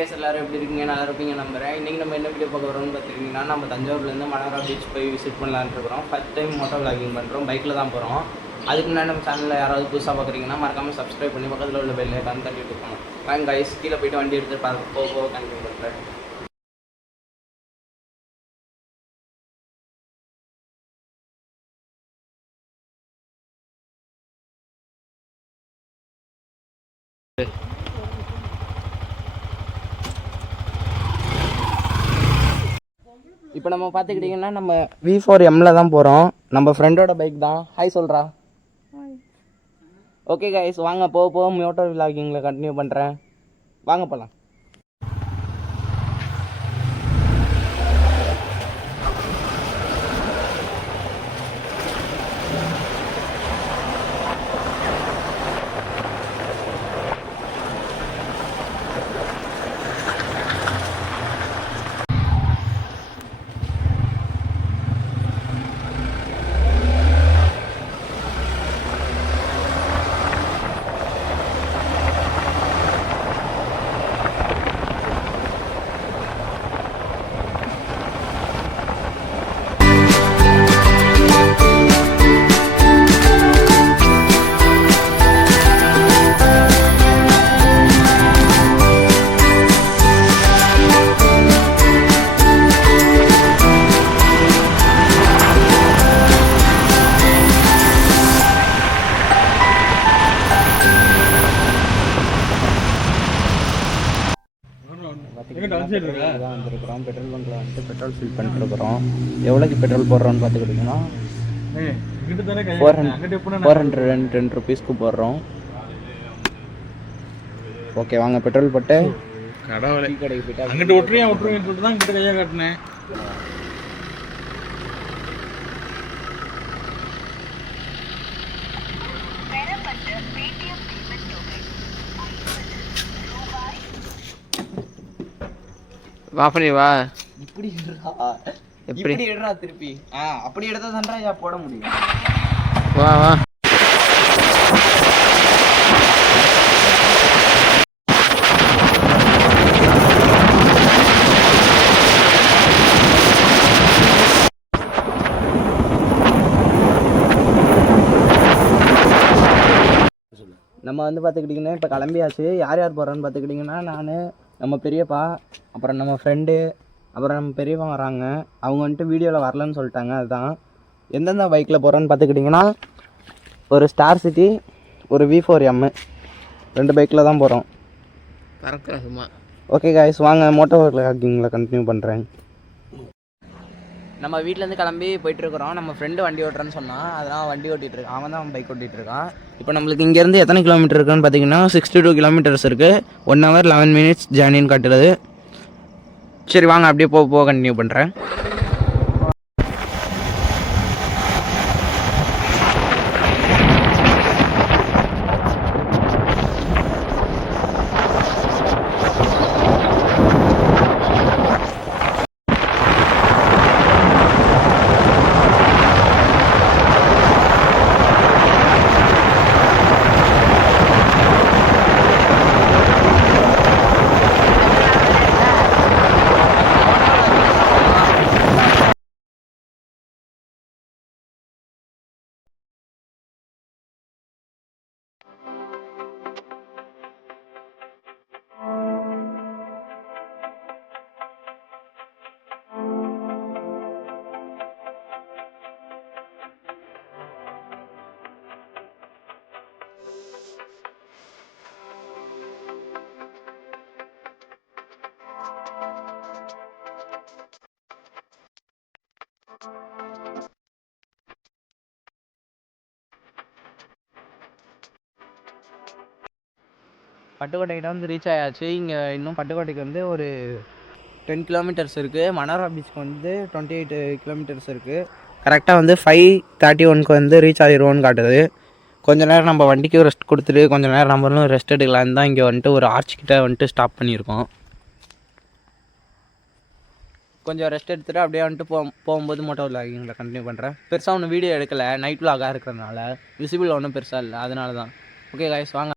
எல்லாரும் எப்படி இருக்கீங்க? நல்லா இருப்பீங்க நம்புறேன். இன்றைக்கி நம்ம என்ன வீடியோ பார்க்க வரோம்னு பார்த்துக்கிட்டிங்கன்னா, நம்ம தஞ்சாவூர்லேருந்து மணவரா பீச் போய் விசிட் பண்ணலான்னு இருக்கிறோம். ஃபஸ்ட் டைம் மோட்டோ விளாகிங் பண்ணுறோம். பைக்கில் தான் போகிறோம். அதுக்கு முன்னாடி நம்ம சேனலில் யாராவது புதுசாக பார்க்குறீங்கன்னா மறக்காமல் சப்ஸ்கிரைப் பண்ணி பக்கத்தில் உள்ள பெல் ஐக்கான் தட்டிட்டு இருக்கணும். வாங்க கைஸ், கீழே போய்ட்டு வண்டி எடுத்து போக கண்டினியூ பண்ணுறேன். இப்போ நம்ம பார்த்துக்கிட்டிங்கன்னா நம்ம V4M தான் போகிறோம். நம்ம ஃப்ரெண்டோட பைக் தான். ஹாய் சொல்கிறா. ஓகே கைஸ், வாங்க போக மோட்டோ விளாகிங்கில் கண்டினியூ பண்ணுறேன். வாங்க போகலாம். வந்துருக்குறோம். பெட்ரோல் பங்க்ல வந்துட்டு பெட்ரோல் ஃபில் பண்ணிட்டு இருக்கிறோம். எவ்வளோக்கு பெட்ரோல் போடுறோம்னு பார்த்துக்கிட்டிங்கன்னா 410 ருபீஸ்க்கு போடுறோம். ஓகே வாங்க பெட்ரோல் போட்டு கடைக்கு போயிட்டு அங்கிட்டு விட்டுருவேன் தான் இங்கிட்ட கையாக காட்டினேன். வா பண்ணி வா. இப்படி எடுறா திருப்பி. அப்படி எடுத்தா தான்டா போட முடியும். வா வா. நம்ம வந்து பார்த்துக்கிட்டிங்கன்னா இப்போ கிளம்பியாச்சு. யார் போகிறோன்னு பார்த்துக்கிட்டிங்கன்னா நான், நம்ம பெரியப்பா, அப்புறம் நம்ம ஃப்ரெண்டு, அப்புறம் நம்ம பெரியப்பா வராங்க. அவங்க வந்துட்டு வீடியோவில் வரலன்னு சொல்லிட்டாங்க. அதுதான் எந்தெந்த பைக்கில் போகிறோன்னு பார்த்துக்கிட்டிங்கன்னா ஒரு ஸ்டார் சிட்டி, ஒரு V4M, 2 பைக்கில் தான் போகிறோம். ஓகே காய்ஸ், வாங்க மோட்டோ விளாகிங்கில் கண்டினியூ பண்ணுறேன். நம்ம வீட்டிலேருந்து கிளம்பி போயிட்டுருக்குறோம். நம்ம ஃப்ரெண்டு வண்டி ஓட்டுறேன்னு சொன்னான். அதெல்லாம் வண்டி ஓட்டிகிட்டு இருக்கான். அவன் தான் பைக் ஓட்டிகிட்டு இருக்கான். இப்போ நம்மளுக்கு இங்கேருந்து எத்தனை கிலோமீட்டர் இருக்குன்னு பார்த்தீங்கன்னா 62 கிலோமீட்டர்ஸ் இருக்குது. 1 hour 11 minutes ஜேர்னின்னு காட்டுறது. சரி வாங்க அப்படியே போக கண்டினியூ பண்ணுறேன். பட்டுக்கோட்டைக்கிட்ட வந்து ரீச் ஆயாச்சு. இங்கே இன்னும் பட்டுக்கோட்டைக்கு வந்து ஒரு 10 கிலோமீட்டர்ஸ் இருக்குது. மணவரா பீச்சுக்கு வந்து 28 கிலோமீட்டர்ஸ் இருக்குது. கரெக்டாக வந்து 5:31க்கு வந்து ரீச் ஆகிடுவோன்னு காட்டுது. கொஞ்சம் நேரம் நம்ம வண்டிக்கு ரெஸ்ட் கொடுத்துட்டு கொஞ்சம் நேரம் நம்மளும் ரெஸ்ட் எடுக்கலான்னு தான் இங்கே வந்துட்டு ஒரு ஆர்ச்கிட்ட வந்துட்டு ஸ்டாப் பண்ணியிருக்கோம். கொஞ்சம் ரெஸ்ட் எடுத்துகிட்டு அப்படியே வந்துட்டு போகும்போது மோட்டோ விளாகிங்கில் கண்டினியூ பண்ணுறேன். பெருசாக ஒன்றும் வீடியோ எடுக்கலை, நைட் விளாகாக இருக்கிறதுனால விசிபிள் ஒன்றும் பெருசாக இல்லை, அதனால தான். ஓகே காய்ஸ் வாங்க.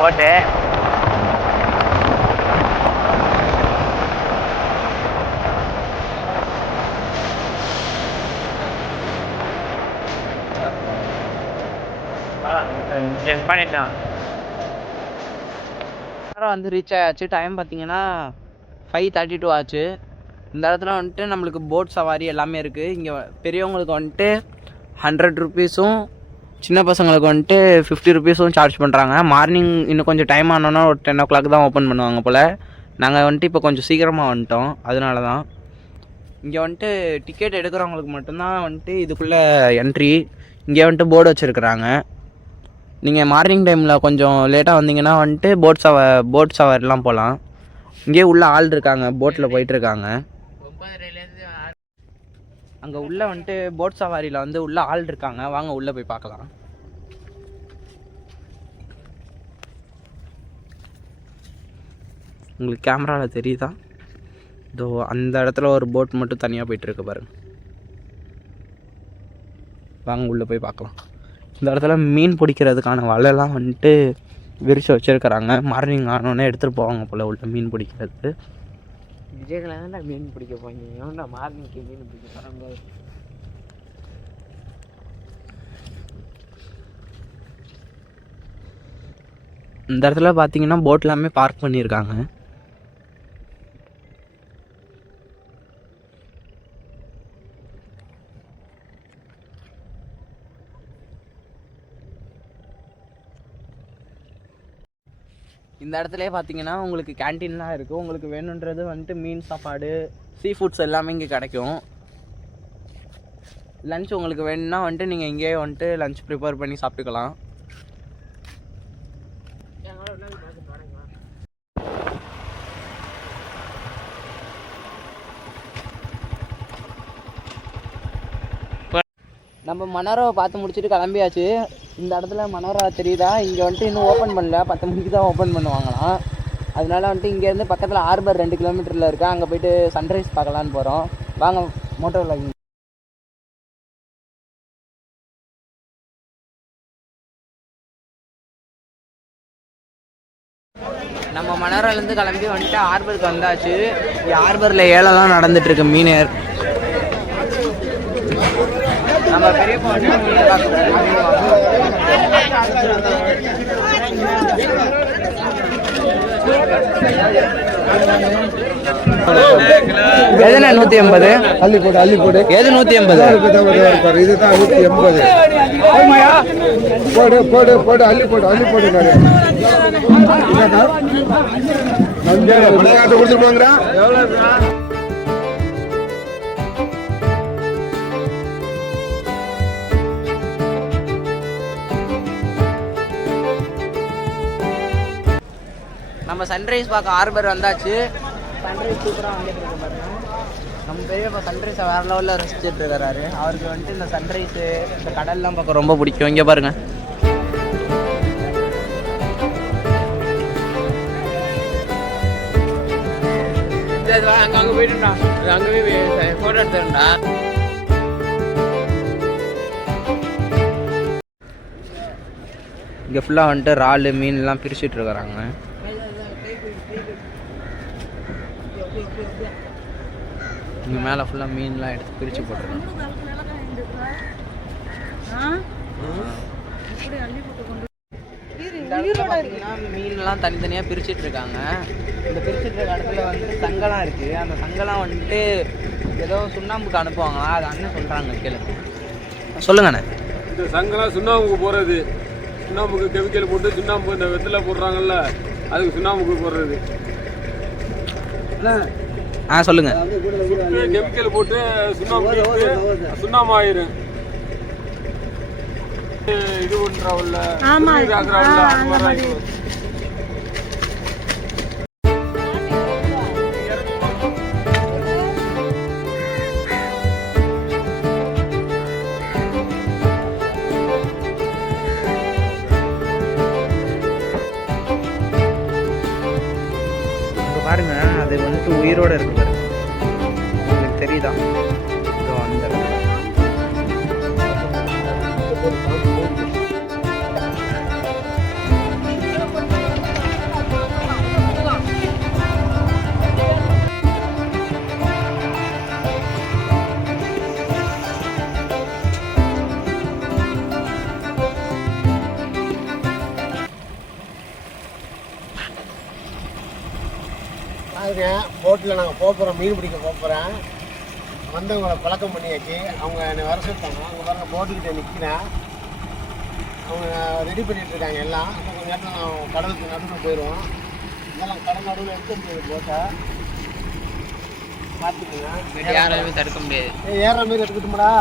போட்டு பண்ணிட்டோம். வந்து ரீச் ஆயாச்சு. டைம் பார்த்தீங்கன்னா 5:32 ஆச்சு. இந்த இடத்துல வந்துட்டு நம்மளுக்கு போட் சவாரி எல்லாமே இருக்குது. இங்கே பெரியவங்களுக்கு வந்துட்டு 100 ருபீஸும் சின்ன பசங்களுக்கு வந்துட்டு 50 ருபீஸும் சார்ஜ் பண்ணுறாங்க. மார்னிங் இன்னும் கொஞ்சம் டைம் ஆனோன்னா ஒரு 10 o'clock தான் ஓப்பன் பண்ணுவாங்க போல். நாங்கள் வந்துட்டு இப்போ கொஞ்சம் சீக்கிரமாக வந்துட்டோம். அதனால தான் இங்கே வந்துட்டு டிக்கெட் எடுக்கிறவங்களுக்கு மட்டும்தான் வந்துட்டு இதுக்குள்ளே என்ட்ரி. இங்கே வந்துட்டு போர்டு வச்சுருக்குறாங்க. நீங்கள் மார்னிங் டைமில் கொஞ்சம் லேட்டாக வந்தீங்கன்னா வந்துட்டு போட் சவாரிலாம் போகலாம். இங்கே உள்ள ஆள் இருக்காங்க, போட்டில் போயிட்டுருக்காங்க. அங்கே உள்ளே வந்துட்டு போட் சவாரியில் வந்து உள்ள ஆள் இருக்காங்க. வாங்க உள்ளே போய் பார்க்கலாம். உங்களுக்கு கேமராவில் தெரியுதா? இதோ அந்த இடத்துல ஒரு போட் மட்டும் தனியாக போயிட்டுருக்கு பாருங்க. வாங்க உள்ளே போய் பார்க்கலாம். இந்த இடத்துல மீன் பிடிக்கிறதுக்கான வலைலாம் வந்துட்டு விரிச்சு வச்சுருக்கிறாங்க. மார்னிங் ஆனோடனே எடுத்துகிட்டு போவாங்க போல் உள்ள மீன் பிடிக்கிறது. விஜயகலா மீன் பிடிக்க போங்க. மார்னிங்க்கு மீன் பிடிக்க போகிறாங்க. இந்த இடத்துல பார்த்தீங்கன்னா போட் எல்லாமே பார்க் பண்ணியிருக்காங்க. இந்த இடத்துலேயே பார்த்தீங்கன்னா உங்களுக்கு கேன்டீன்லாம் இருக்குது. உங்களுக்கு வேணுன்றது வந்துட்டு மீன் சாப்பாடு, சீ ஃபுட்ஸ் எல்லாமே இங்கே கிடைக்கும். லன்ச் உங்களுக்கு வேணும்னா வந்துட்டு நீங்கள் இங்கேயே வந்துட்டு லன்ச் ப்ரிப்பேர் பண்ணி சாப்பிட்டுக்கலாம். நம்ம மணரோவை பார்த்து முடிச்சுட்டு கிளம்பியாச்சு. இந்த இடத்துல மணோரா தெரியுதா? இங்கே வந்துட்டு இன்னும் ஓப்பன் பண்ணல. 10 மணிக்கு தான் ஓப்பன் பண்ணுவாங்களாம். அதனால வந்துட்டு இங்கேருந்து பக்கத்தில் ஹார்பர் 2 கிலோமீட்டரில் இருக்கா. அங்கே போய்ட்டு சன்ரைஸ் பார்க்கலான்னு போகிறோம். வாங்க மோட்டோ விலாகிங். நம்ம மணோராலேருந்து கிளம்பி வந்துட்டு ஹார்பருக்கு வந்தாச்சு. ஹார்பரில் ஏலம்லாம் நடந்துட்டுருக்கு மீன். நம்ம பெரியப்பா எதுனா 180 அள்ளிப்போடு எது 180 இதுதான் 180. போடு அள்ளிப்போடு விளையாட்டு கொடுத்துருப்பாங்கடா. நம்ம சன்ரைஸ் பார்க்க ஹார்பர் வந்தாச்சு. சன்ரைஸ் சூப்பராக வந்துட்டு இருக்கு பாருங்க. நம்ம பெரியப்பா சன்ரைஸை வேறு லெவலில் ரசிச்சுட்டு இருக்கிறாரு. அவருக்கு வந்துட்டு இந்த சன்ரைஸு, இந்த கடல்லாம் பார்க்க ரொம்ப பிடிக்கும். இங்கே பாருங்க. அங்கே போயிட்டுடா, அங்கே போய் ஃபோட்டோ எடுத்துருண்டா. இங்கே ஃபுல்லாக வந்துட்டு இறால் மீன்லாம் பிரிச்சுட்டு இருக்கிறாங்க. இங்கே மேலே ஃபுல்லாக மீன்லாம் எடுத்து பிரித்து போட்டுருக்காங்க. பார்த்தீங்கன்னா மீன்லாம் தனித்தனியாக பிரிச்சுட்டு இருக்காங்க. இந்த பிரிச்சுட்டு இருக்க இடத்துல வந்துட்டு சங்கலாம் இருக்குது. அந்த சங்கலாம் வந்துட்டு ஏதோ சுண்ணாம்புக்கு அனுப்புவாங்களா, அது அண்ணன் சொல்கிறாங்க. கேளுங்க, சொல்லுங்கண்ணே. இந்த சங்கலாம் சுண்ணாம்புக்கு போகிறது, சுண்ணாம்புக்கு கெமிக்கல் போட்டு சுண்ணாம்பு இந்த வெத்தில போடுறாங்கல்ல, அதுக்கு சுண்ணாம்புக்கு போடுறது. சொல்லுங்க. கெமிக்கல் போட்டு சுண்ணாம்பு ஆயிரும். இது பண்றாவுல்ல, ஆக்குறாவுல்ல, அது மாதிரி பாருங்க, அது வந்துட்டு உயிரோட இருக்கு பாருங்க. உங்களுக்கு தெரியுதா? இதோ அந்த போட்டில் நாங்கள் போகிறோம், மீன் பிடிக்க போகிறேன். வந்தவங்களை பழக்கம் பண்ணியாச்சு. அவங்க என்னை வர சொல்லிட்டாங்க. அவங்க பாருங்க போட்டுக்கிட்ட நிற்கிறேன். அவங்க ரெடி பண்ணிட்டு இருக்காங்க எல்லாம். இன்னும் கொஞ்சம் நேரத்தில் நான் கடலுக்கு நடுவில் போயிடுவோம். இதெல்லாம் கடல் நடுவில் எடுத்து முடியாது போட்டை பார்த்துக்கோங்க. யாராலுமே தடுக்க முடியாது. ஏறுற மாரி எடுத்துக்கிட்டோம்டா.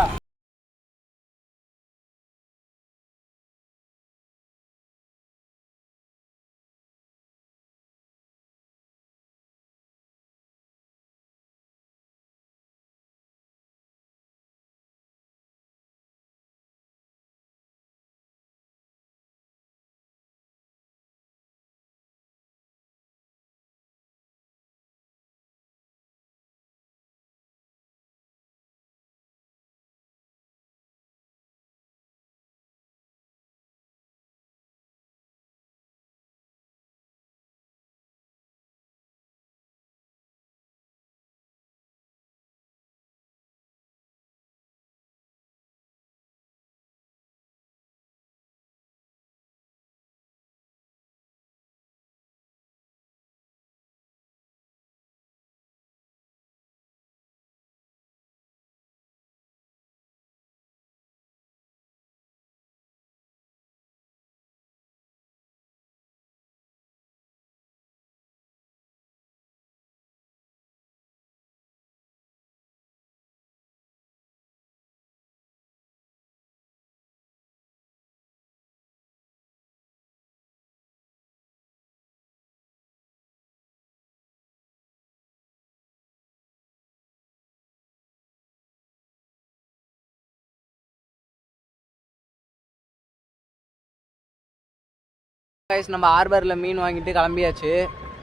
நம்ம ஹார்பரில் மீன் வாங்கிட்டு கிளம்பியாச்சு.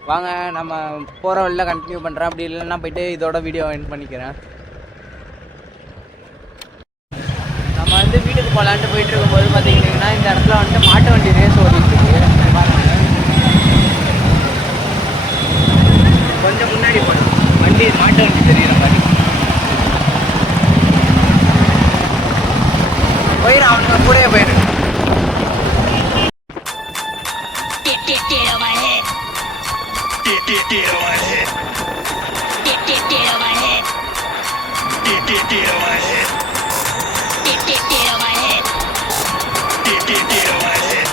வாங்க நம்ம போகிற வழியில் கண்டினியூ பண்ணுறேன். அப்படி இல்லைன்னா போயிட்டு இதோட வீடியோ எண்ட் பண்ணிக்கிறேன். நம்ம வந்து வீட்டுக்கு போகலான்ட்டு போயிட்டு இருக்கும்போது பார்த்தீங்கன்னா இந்த இடத்துல வந்துட்டு மாட்டு வண்டி ரேஸ் ஓடிட்டுருக்கு. கொஞ்சம் முன்னாடி போகணும், வண்டி மாட்டு வண்டி தெரியுற மாதிரி போயிடும். அவங்க கூடயே போயிடும். Get on my head. Get on my head. Get on my head. Get on my head. Get on my head. Get on my head. Get on my head.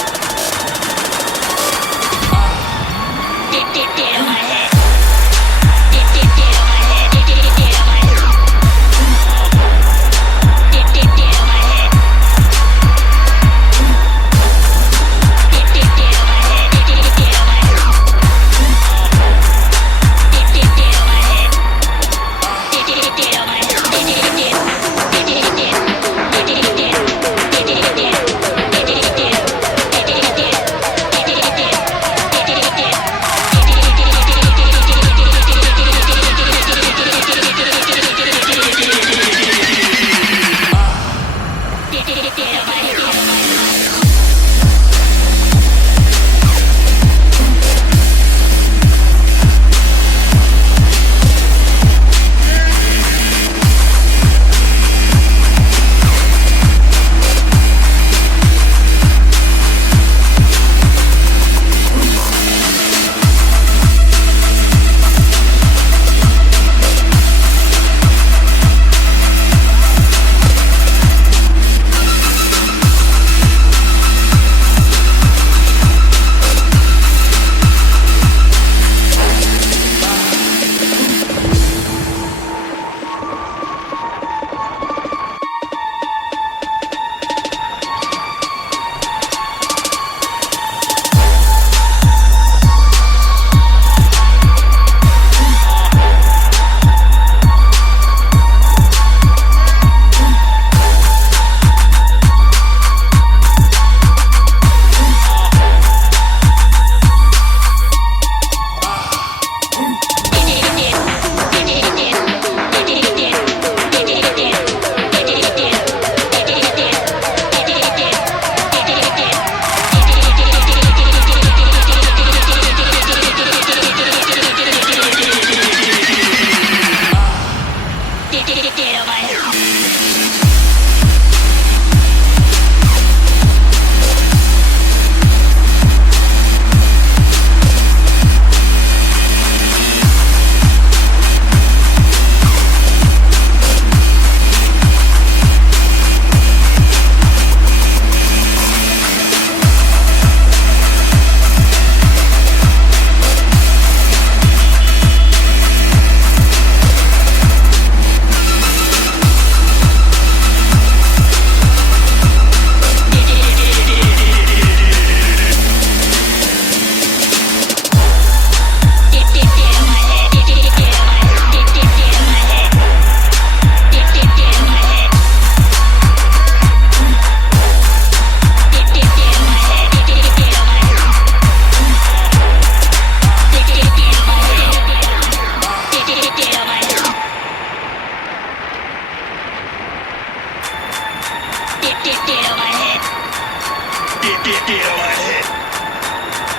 Get on my head.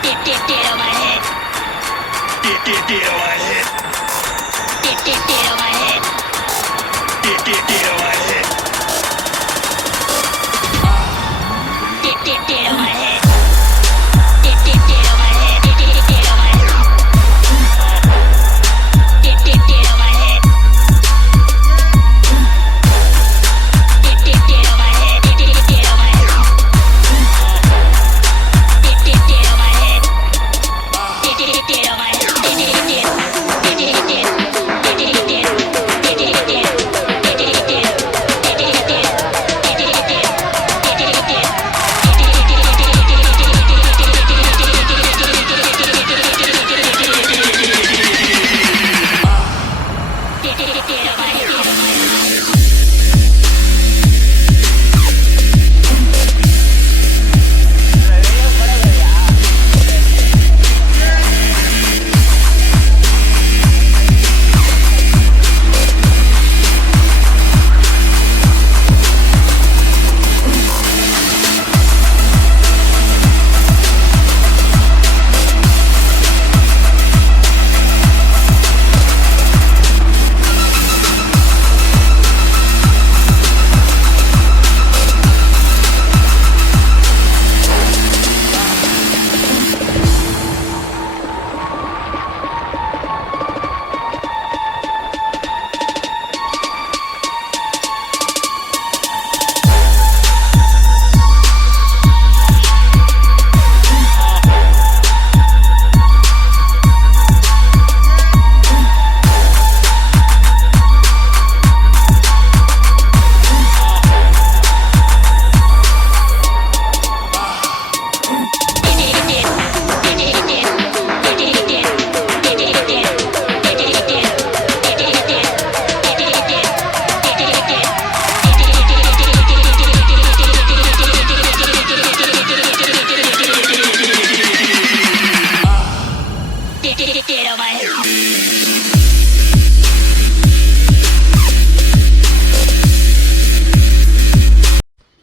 Get on my head. Get on my head. Get on my head. Get on my head. Get on my head.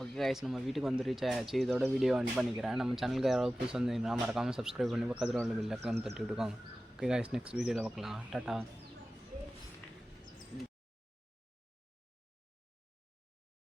Okay guys, நம்ம வீட்டுக்கு வந்து reach ஆயாச்சு. இதோட video end பண்ணிக்கிறேன். நம்ம சேனலுக்கு யாராவது புதுசு வந்தீங்கன்னா மறக்காமல் சப்ஸ்கிரைப் பண்ணி பக்கத்தில் உள்ள பெல் ஐக்கான் தட்டி விட்டுக்கோங்க. ஓகே கைஸ், நெக்ஸ்ட் வீடியோவில் பார்க்கலாம். டாட்டா.